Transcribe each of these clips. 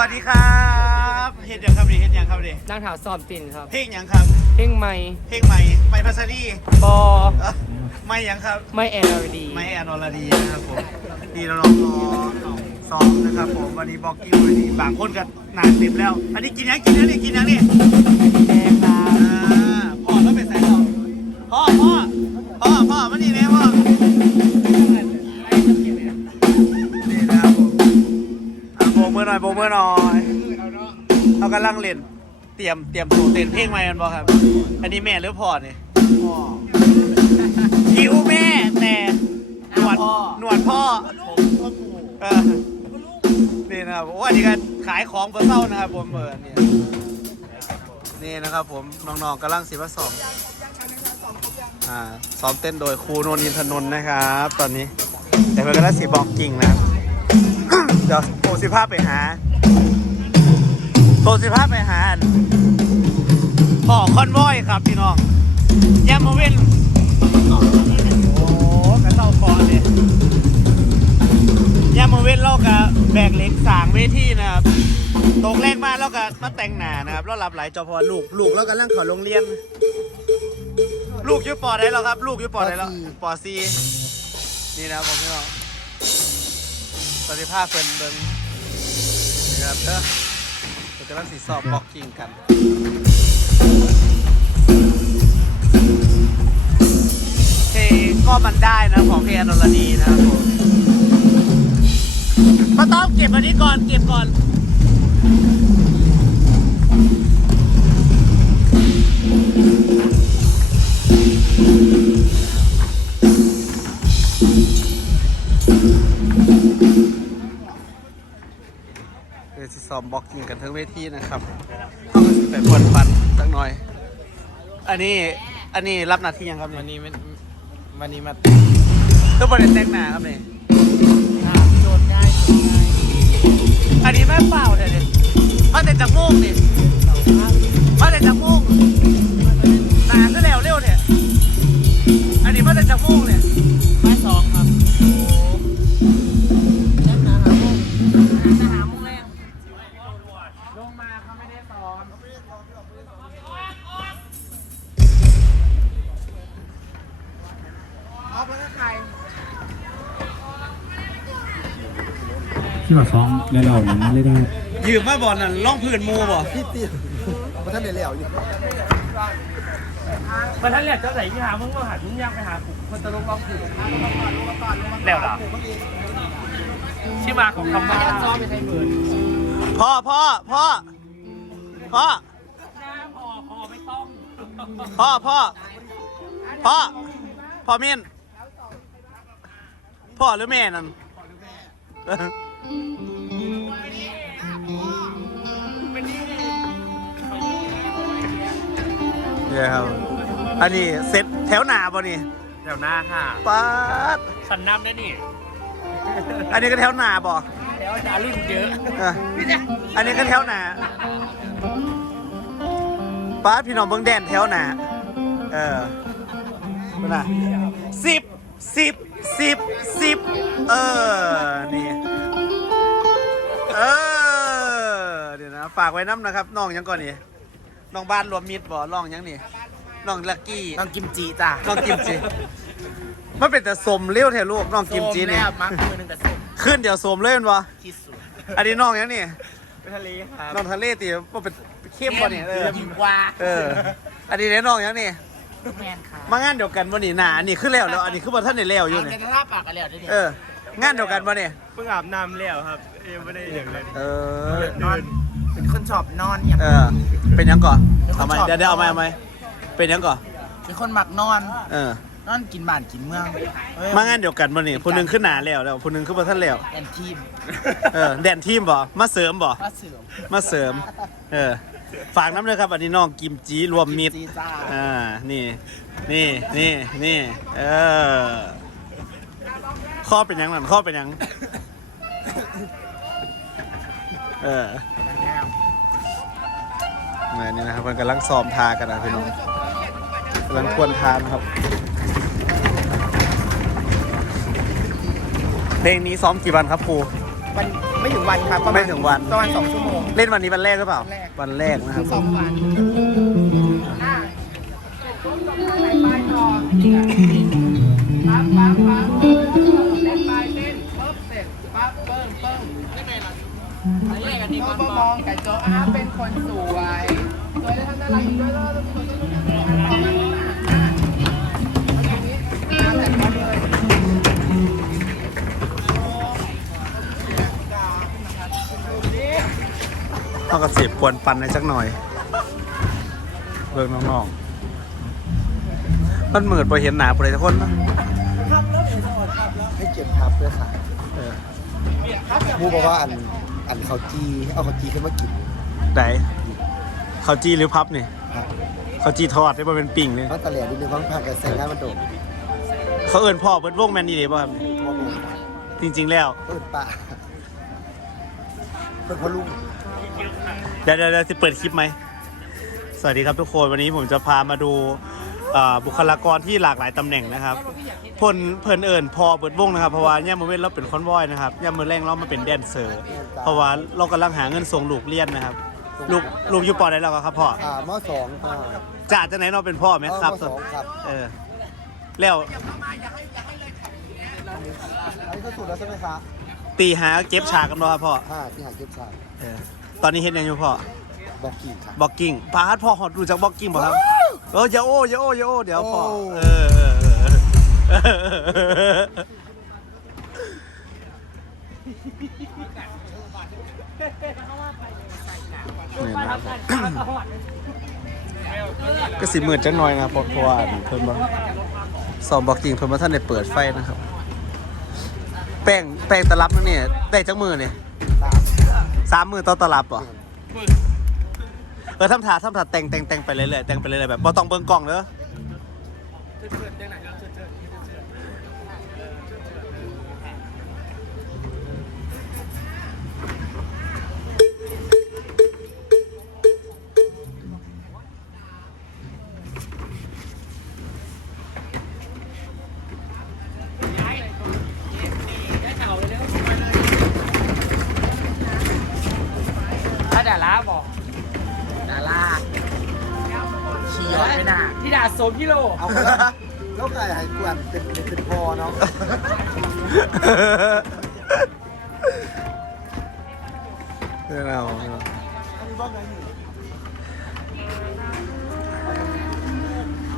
วัสดีครับเฮ็ดหยังครับดิเฮ็ดหยังครับดินั่งถาวสอบตินครับ เพลงหยังครับ เพ่งไม่เพลงใหม่ไปพัสดีปอเอ้อไม่หยังครับ ไม่แอนอรดีไม่แอนอลดีนะครับผมนี่น้องๆซ้อมนะครับผมวันนี้บอกกิ้ววันนี้บางคนก็หนาเต็มแล้ว อันนี้กินยังกินยังนี่กินยังนี่แดงครับอ่าพ่อต้องเป็นสายต่อพ่อพ่อพ่อพ่อมานี่เนี่ยพ่อ อหน่อยโบกมือหน่อยเขากำลังเล่น เตรียมเตรียมตัวเต้นเพลงใหม่กันบ่ครับ อันนี้แม่หรือพ่อเนี่ยคิ้วแม่แต่หนวดหนวดพ่อเออนี่นะครับโอ้อันนี้ก็ขายของเบอร์เศร้านะครับผมเออเนี่ยนี่นะครับผมน้องๆกำลังศิลปสอมอ่าซ้อมเต้นโดยครูนนทินทนนท์นะครับ ตอนนี้แต่เพื่อนก็ได้สีบอกกิ่งนะครับเดี๋ยวโต สิภาพไปหาโตสิภาพไปหาอันพ่อคอนวอยครับพี่น้องยามมาเว้นโอ้กระเต้าคอเลยยามมาเว้นเรากับแบกเหล็กสร้างเวทีนะครับตกแรกมาแล้วก็มาแต่งหน้านะครับแล้วรับหลายจอพอลูกลูกแล้วก็ร่างเขอโรงเรียน ลูกอยุปอได้แล้วครับ ลูกอยุปอได้แล้วปอซีนี่นะครับผมพี่น้องปฏิภาพเป็นเบิ้ง นะครับเด้อเราจะรับสีสอบบอกกิ่งกันเพลงก็มันได้นะของเพลงอนรดีนะครับผมมาต้องเก็บอันนี้ก่อนเก็บก่อน บ็อกกิ้งกันทั้งเวทีนะครับต้องไปปวดฟันสักหน่อย อันนี้อันนี้รับหน้าที่ยังครับวันเนี่ยนี้มันวันนี้มาก็ประเด็นแต่งหน้าครับเนี่ยโจทย์ง่ายโจทย์ง่ายอันนี้แม่เปล่าเถอะเนี่ยมาแต่จากโม่งนี่ม ลงมาเขาไม่ได้สอนออกแล้วก็ใครที่มาฟ้องในเราเนี่ยมันเลยได้ยืมมาบ่อนั่นล่องพื้นมูบ่เพราะท่านเรียนอยู่มาท่านเรียกเจ้าไหนที่หามึงมาหามึงยากไปหาคนตลกร้องผิดแล้วเหรอที่มาของคำว่าซ้อมไปใช้มือ พ่อพ่อพ่อพ่อน้ำพอพอไม่ต้องพ่อพ่อพ่อพ่อเมียนพ่อหรือแม่นั่นเออเนี่ยครับอันนี้เซ็ตแถวหนาป่ะนี่แถวหน้าค่ะป๊าดสันน้ำได้นี่ อันนี้ก็แถวหนาบ่ แถวจะรุ่นเยอะเอออันนี้ก็แถวหนาป๊าดพี่น้องเบิ่งแดนแถวหนาเออดูนะสิบสิบสิบสิบเออ นี่ เออ เดี๋ยวนะ ฝากไว้น้ำนะครับน้องยังก่อนนี่น้องบ้านรวมมิตรบ่น้องยังนี่น้องลักกี้ต้องกิมจิจ้ะน้องกิมจิมันเป็นแต่สมเลี้ยวแถวลูกน้องกิมจินี่มักมือนึงแต่สม ขึ้นเดี๋ยวสมเลยแมันบ่ที่สุดอันนี้น้องยังนี่ไปทะเลครับน้องทะเลตีว่าเป็นเข้มบ่นี่เออยิ่งกว่าเออ อันนี้เนี่ยน้องยังนี่ลูกแมนค่ะมางานเดียวกันบ่นี่หนาอันนี้คือแล้วแล้วอันนี้คือบ่ท่านได้แล้วอยู่เอานี่ในท่าปากกันแล้วด้วยเนี่ยเอองานเดียวกันบ่นี่เพิ่งอาบน้ำแล้วครับยังไม่ได้อย่างเลยเออนอนเป็นคนชอบนอนอย่างเออ เป็นหยังก่อนเป็นคนเอาไหมชอบเดี๋ยวเดี๋ยวเอาไหมเอาไหมเป็นหยังก่อนเป็นคนมักนอน เออ นอนกินบ้านกินเมืองเอ้ยมางานเดียวกันบ่นี่ผู้หนึงขึ้นหนาแล้วแล้วผู้หนึงขึ้นบ่ท่านแล้วแอนทีมเออแดนทีมบ่มาเสริมบ่มาเสริมมาเสริม เออ ฝากน้ำเลยครับอันนี้น้องกิมจีรวมมิตร จีจ้าอ่า นี่ นี่ นี่ นี่ เออ ข้อเป็นหยังนั่นข้อเป็นหยัง เออนี่นะครับมันกำลังซ้อมทากันนะพี่น้องกำลังควรทานครับ เพลงนี้ซ้อมกี่วันครับครู วันไม่ถึงวันครับประาณไม่ถึงวัน ประมาณสองชั่วโมง เล่นวันนี้วันแรกหรือเปล่า วันแรกวันแรกนะครับ สองวันปั๊บปั๊บปั๊บเล่นไปเล่นปุ๊บเสร็จปั๊บเบิ้มเบิ้มได้ไงล่ะอะไรกันดีก็ก่อนมองกับโจ๊กอาเป็นคนสวย สวยแล้วทำอะไรอีกด้วยแล้วต้องมีคนต้องมีคนต้อง ต้องกระเสียบปวนปันในสักหน่อยเบิ่งน้องๆมันเหมือนไปเห็นหนาไปเลยทุกคนเนอะให้เก็บพับด้วยค่ะเออมูบอกว่าอันอันเขาจีเอาเขาจีขึ้นมากินไหนเขาวจีหรือพับนี่ครับเขาวจีทอดได้มาเป็นปิ่งเลยมันตะแหลนิดนึงบางพันกับใส่งานมันโดดเขาเอินพ่อเบิร์ดวงแมนนี่เลยป่ะครับพ่อแม่จริง ๆ แล้วเปิดป่าเปิดพอลุง เดี๋ยวเดี๋ยวเดี๋ยวจะเปิดคลิปไหม สวัสดีครับทุกคนวันนี้ผมจะพามาดูเอ่อบุคลากรที่หลากหลายตำแหน่งนะครับพลเพิ่นเอิญพอเบิดวงนะครับเพราะว่าเนี่ยามมือเว้นเราเป็นคอนวอยนะครับเนี่ยามมือแรงเรามาเป็นแดนเซอร์เพราะว่าเรากำลังหาเงินส่งลูกเรียนนะครับลูกลูกอยู่ปอไหนแล้วครับพ่ออ่ามสองอ่าจ่าจะไหนเราเป็นพ่อไหมครับมสองครับเออแล้วอันนี้ก็สุดแล้วใช่ไหมคะตีหาเก็บฉากกันบ่ครับพ่อห้าที่หาเก็บชายเออ ตอนนี้เฮ็ดยังอยู่พ่อบอกกี่ครับ บ็อกกิ้งพาร์ทพ่อหอดดูจากบ็อกกิ้งบ่ครับ เอออย่าโอ้อย่าโอ้อย่าโอ้เดี๋ยวพ่อโอ้ เออเออเออนี่นะครับก็สิมืดจังหน่อยนะครับเพราะเพราะว่าเพิ่นบ่สอบบ็อกกิ้งเพิ่นบ่ทันได้เปิดไฟนะครับ แป้งแป้งตลับนั่นเนี่ยได้จักมือเนี่ยสาม สามมือต่อตลับเหรอเออทำถาทำถาแต่งแต่งแต่งไปเรื่อยๆแต่งไปเรื่อยๆแบบบ่ต้องเบิ่งกล้องเด้อถ้ ไม่น่าที่ดาโซกิโลเอาคนละแล้วไก่ไห้กวนเป็นเป็นเป็นพอเนาะเออเอา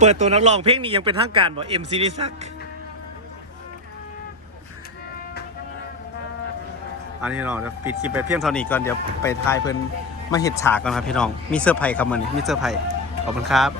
เปิดตัวนักร้องเพลงนี้ยังเป็นทางการบ่เอ็มซีนิสัก อันนี้เราจะปิดคลิปไปเพียงเท่านี้ก่อน เดี๋ยวไปทายเพิ่นมาเห็ดฉากกันครับพี่น้อง มีเสื้อร์ไผ่ครับมันนี้มีเสื้อร์ไผ่ขอบคุณครับ